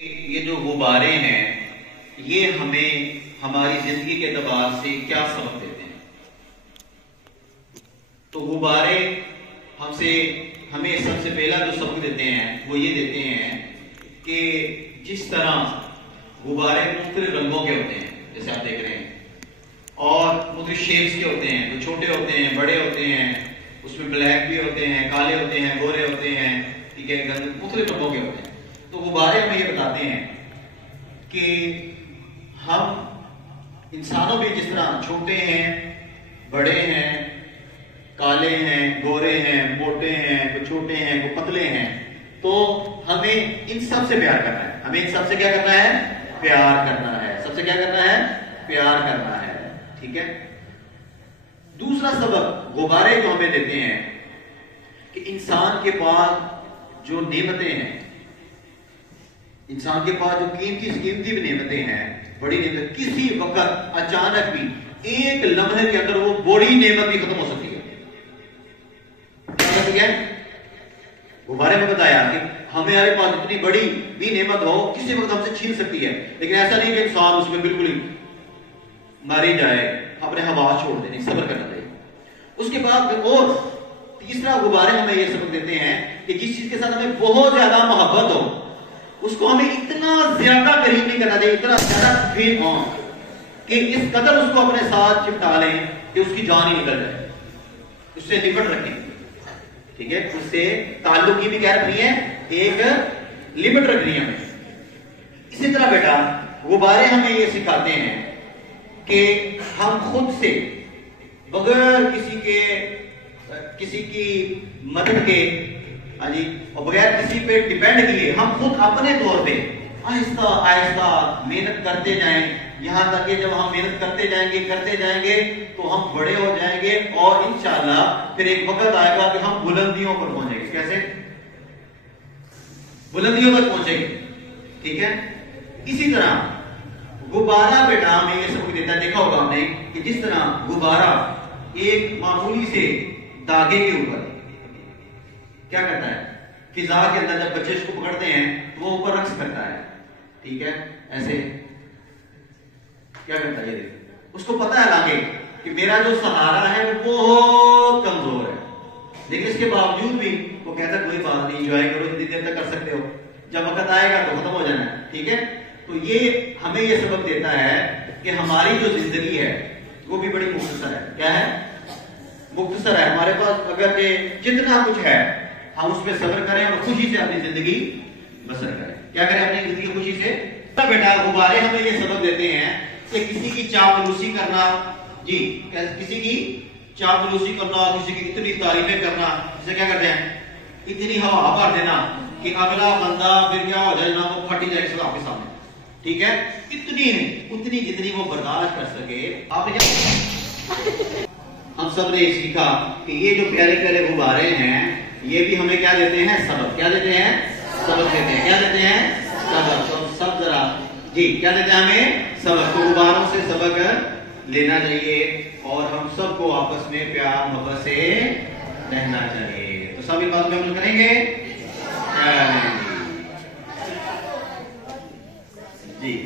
یہ جو غبارے ہیں یہ ہمیں ہماری زندگی کے اعتبار سے کیا سبق دیتے ہیں؟ تو غبارے ہمیں سب سے پہلا جو سبق دیتے ہیں وہ یہ دیتے ہیں کہ جس طرح غبارے مختلف رنگوں کے ہوتے ہیں، جیسے آپ دیکھ رہے ہیں، اور مختلف شیپس کے ہوتے ہیں، تو چھوٹے ہوتے ہیں، بڑے ہوتے ہیں، اس میں بلیک بھی ہوتے ہیں، کالے ہوتے ہیں، گورے ہوتے ہیں، ٹھیک ہے، مختلف رنگوں کے ہوتے ہیں۔ تو غبارے ہمیں یہ بتاتے ہیں کہ ہم انسانوں بھی جس طرح چھوٹے ہیں، بڑے ہیں، کالے ہیں، گورے ہیں، موٹے ہیں، کوئی چھوٹے ہیں، کوئی پتلے ہیں، تو ہمیں ان سب سے پیار کرنا ہے۔ ہمیں ان سب سے کیا کرنا ہے؟ پیار کرنا ہے۔ سب سے کیا کرنا ہے؟ پیار کرنا ہے، ٹھیک ہے۔ دوسرا سبق غبارے جو ہمیں دیتے ہیں کہ انسان کے پاس جو نعمتیں ہیں، انسان کے پاس جو قیمتی بھی نعمتیں ہیں، بڑی نعمت، کسی وقت اچانک بھی ایک لمحے کے اندر وہ بڑی نعمت بھی ختم ہو سکتی ہے۔ غبارے میں بتایا کہ ہمارے پاس اتنی بڑی بھی نعمت ہو کسی وقت ہم سے چھین سکتی ہے، لیکن ایسا نہیں کہ انسان اس میں بالکل ہی ماری جائے، اپنے حواس چھوڑ دیں، صبر کرنا چاہیے۔ اس کے بعد اور تیسرا غبارے ہمیں یہ سبق دیتے ہیں کہ جس چیز کے ساتھ ہمیں بہت زیادہ محبت ہو اس کو ہمیں اتنا زیادہ قریب نہیں کرنا چاہیے، اتنا زیادہ فیل ہو کہ اس قدر اس کو اپنے ساتھ چپٹا لیں کہ اس کی جان ہی نکل جائے، اس سے لمٹ رکھیں، ٹھیک ہے، اس سے تعلق کی بھی کیا رکھنی ہے؟ ایک لمٹ رکھنی ہے ہمیں۔ اسی طرح بیٹا غبارے ہمیں یہ سکھاتے ہیں کہ ہم خود سے بغیر کسی کی مدد کے، ہاں جی، اور بغیر کسی پہ ڈیپینڈ کیے ہم خود اپنے طور پہ آہستہ آہستہ محنت کرتے جائیں، یہاں تک کہ جب ہم محنت کرتے جائیں گے تو ہم بڑے ہو جائیں گے، اور انشاءاللہ پھر ایک وقت آئے گا کہ ہم بلندیوں پر پہنچیں گے۔ کیسے؟ بلندیوں تک پہنچیں گے، ٹھیک ہے۔ اسی طرح غبارہ بیٹا ہمیں یہ سبق دیتا ہے، دیکھا ہوگا آپ نے کہ جس طرح غبارہ ایک معمولی سے داغے کے اوپر کیا کرتا ہے، فضا کے اندر جب بچے اس کو پکڑتے ہیں تو وہ اوپر رقص کرتا ہے، ٹھیک ہے، ایسے کیا کرتا ہے، یہ دیکھ، اس کو پتا ہے لاگے کہ میرا جو سہارا ہے وہ بہت کمزور ہے، لیکن اس کے باوجود بھی وہ کہتا ہے کوئی بات نہیں، انجوائے کرو، جتنی دیر تک کر سکتے ہو، جب وقت آئے گا تو ختم ہو جانا ہے، ٹھیک ہے۔ تو یہ ہمیں یہ سبق دیتا ہے کہ ہماری جو زندگی ہے وہ بھی بڑی مختصر ہے۔ کیا ہے؟ مختصر ہے۔ ہمارے پاس اگر جتنا کچھ ہے ہم اس پہ صبر کریں اور خوشی سے اپنی زندگی بسر کریں۔ کیا کریں؟ اپنی زندگی خوشی سے۔ بیٹا غبارے ہمیں یہ سبق دیتے ہیں کہ کسی کی چاپلوسی کرنا، جی، کسی کی چاپلوسی کرنا، کسی کی اتنی تعریفیں کرنا، اسے کیا کرتے ہیں؟ اتنی ہوا بھر دینا کہ اگلا بندہ پھر کیا ہو جائے نا، وہ پھٹ جائے سب آپ کے سامنے، ٹھیک ہے۔ اتنی نہیں، اتنی جتنی وہ برداشت کر سکے۔ آپ نے کیا، ہم سب نے سیکھا کہ یہ جو پیارے پیارے غبارے ہیں یہ بھی ہمیں کیا دیتے ہیں؟ سبق۔ کیا دیتے ہیں؟ سبق دیتے ہیں۔ کیا دیتے ہیں؟ سبق۔ تو سب ذرا جی کیا دیتے ہیں ہمیں؟ سبق۔ تو غباروں سے سبق لینا چاہیے اور ہم سب کو آپس میں پیار محبت سے رہنا چاہیے۔ تو سب اس بات پہ عمل کریں گے جی۔